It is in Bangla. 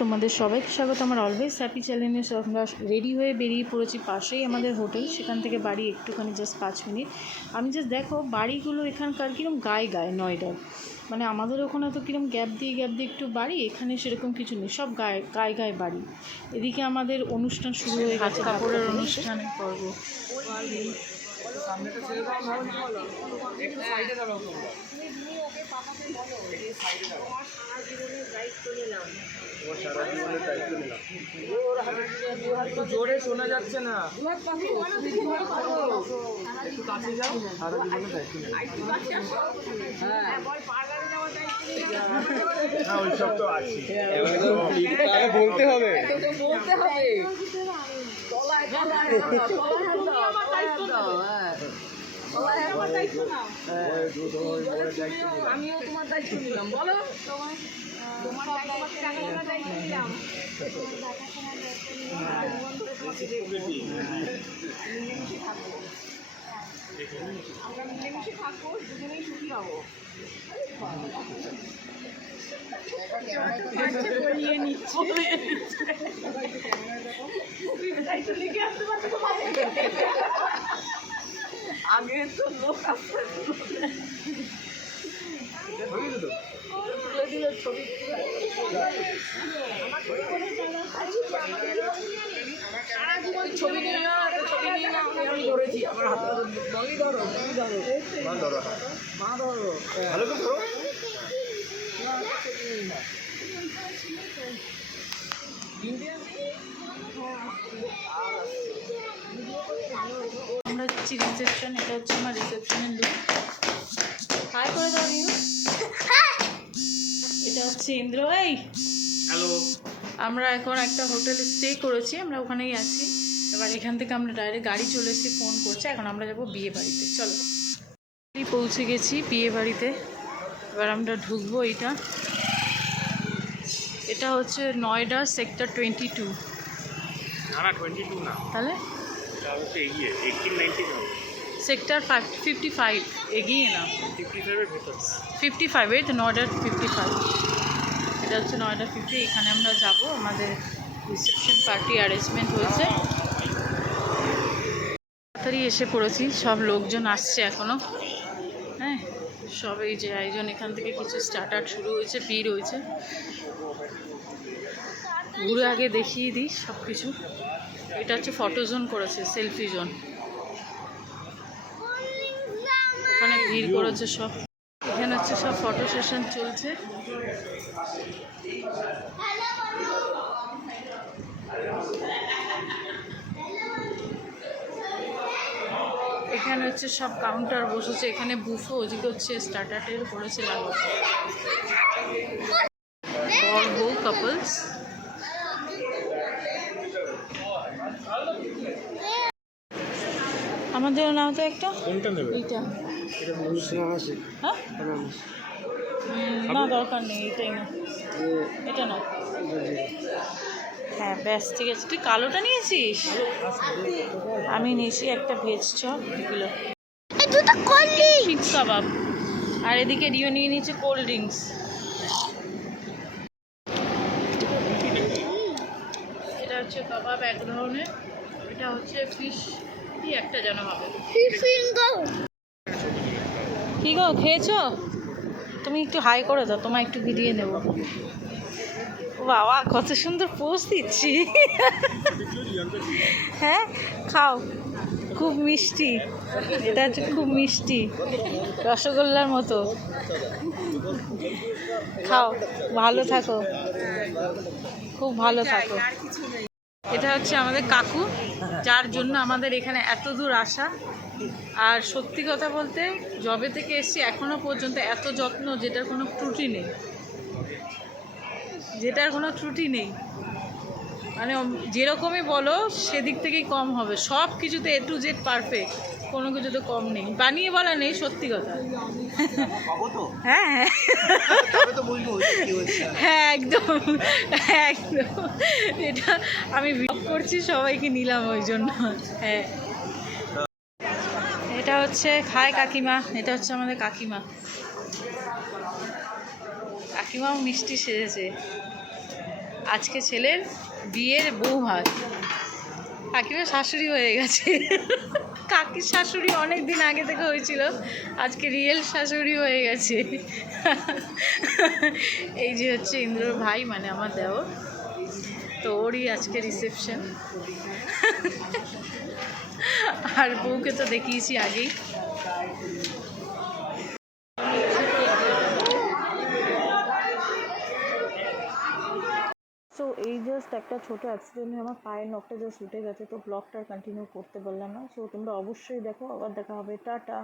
তোমাদের সবাইকে স্বাগত আমার অলওয়েজ হ্যাপি চ্যানেলে। আমরা রেডি হয়ে বেরিয়ে পড়েছি, পাশেই আমাদের হোটেল, সেখান থেকে বাড়ি একটুখানি জাস্ট 5 মিনিট। আমি জাস্ট দেখো বাড়িগুলো এখানকার কীরকম গায়ে গায়ে, নয়ডার মানে আমাদের ওখানে তো কীরকম গ্যাপ দিয়ে একটু বাড়ি, এখানে সেরকম কিছু নেই, সব গায়ে গায়ে গায়ে বাড়ি। এদিকে আমাদের অনুষ্ঠান শুরু হয়ে গেছে, কাপড়ের অনুষ্ঠানের পর্ব। জোরে শোনা যাচ্ছে না, একটু কাছে যাও। সারা জীবনে দায়িত্ব হ্যাঁ ওইসব তো আছে, বলতে হবে। আমিও তোমার দায়িত্ব নিলাম, বলো আমরা মিলেমিশে থাকবো, দুজনেই সুখী হবো। আগে তো লোক আসতে ছবি ছবি নিয়ে না, ছবি নিয়ে না, আমি ধরেছি আমার হাতটা বলি, ধরো ধরো মা ধরো, ভালো করে ধরো। আমরা হচ্ছি রিসেপশন, এটা হচ্ছে আমার রিসেপশনের লুক। হাই করে দাও নিউ। এটা হচ্ছে ইন্দ্র। এই হ্যালো, আমরা এখন একটা হোটেলে স্টে করেছি, আমরা ওখানেই আছি। এবার এখান থেকে আমরা ডাইরেক্ট গাড়ি চলে এসেছি, ফোন করছে, এখন আমরা যাবো বিয়ে বাড়িতে। চলো, পৌঁছে গেছি বিয়ে বাড়িতে। এবার আমরা ঢুকবো। এটা হচ্ছে নয়ডা সেক্টর 22। না 22 না, তাহলে এটা হচ্ছে এগিয়ে 18-19 হবে। সেক্টর 55 এগিয়ে না, 55 এর ভেতর। 55 এই তো, নয়ডা 55। এটা হচ্ছে নয়ডা 50। এখানে আমরা যাব, আমাদের রিসেপশন পার্টি অ্যারেঞ্জমেন্ট হয়েছে। তাড়াতাড়ি এসে পড়েছি, সব লোকজন আসছে এখনও। হ্যাঁ, সব এই যে আয়োজন, এখান থেকে কিছু স্টার্টার শুরু হয়েছে, ভিড় হয়েছে। ঘুরে আগে দেখিয়ে দিই সব কিছু। এটা হচ্ছে ফটো জোন করেছে, সেলফি জোন, ওখানে ভিড় করেছে সব। এখানে হচ্ছে সব ফটো সেশন চলছে। এখানে হচ্ছে সব কাউন্টার বসেছে, এখানে বুফে, ওদিকে হচ্ছে স্টার্টারের করেছে লাগো। বর বউ কাপলস। আমাদের নাও তো একটা, কোনটা নেবে? এইটা। এটা মুসলিম আছে। হ্যাঁ, না দরকার নেই, এটাই না, এটা না। হ্যাঁ ব্যাস, ঠিক আছে। তুই কালোটা নিয়েছিস, আমি নিয়েছি একটা ভেজ চপ, এগুলো শিক কাবাব, আর এদিকে রিও নিয়ে নিয়েছে কোল্ড ড্রিঙ্কস। এটা হচ্ছে কাবাব এক ধরনের, এটা হচ্ছে ফিশ কি একটা যেন হবে। কি গো, খেয়েছো? তুমি একটু হাই করে দাও, তোমায় একটু ভিডিও নেব। বাবা কত সুন্দর পোজ দিচ্ছি। হ্যাঁ খাও, খুব মিষ্টি, এটা হচ্ছে খুব মিষ্টি, রসগোল্লার মতো। খাও, ভালো থাকো, খুব ভালো থাকো। এটা হচ্ছে আমাদের কাকু, যার জন্য আমাদের এখানে এত দূর আসা। আর সত্যি কথা বলতে, জবে থেকে এসছি এখনও পর্যন্ত এত যত্ন, যেটার কোনো ত্রুটি নেই, মানে যেরকমই বলো সেদিক থেকেই কম হবে, সব কিছুতে A to Z পারফেক্ট, কোনো কিছুতে কম নেই, বানিয়ে বলা নেই, সত্যি কথা। হ্যাঁ হ্যাঁ হ্যাঁ, একদম একদম। এটা আমি ব্লগ করছি, সবাইকে নিলাম ওই জন্য। হ্যাঁ, এটা হচ্ছে খায় কাকিমা, এটা হচ্ছে আমাদের কাকিমা। কাকিমাও মিষ্টি সেজেছে। আজকে ছেলের বিয়ের বউ ভাত। কাকিমা শাশুড়ি হয়ে গেছে। কাকির শাশুড়ি অনেক দিন আগে থেকে হয়েছিল, আজকে রিয়েল শাশুড়ি হয়ে গেছে। এই যে হচ্ছে ইন্দ্রর ভাই, মানে আমার দেওর, তো ওরই আজকে রিসেপশন। আর বউকে তো দেখিয়েছি আগেই। সো এই জাস্ট একটা ছোটো অ্যাক্সিডেন্টে আমার পায়ের নখটা জাস্ট উঠে গেছে, তো ব্লগটা কন্টিনিউ করতে পারলাম না। সো তোমরা অবশ্যই দেখো, আবার দেখা হবে, টাটা।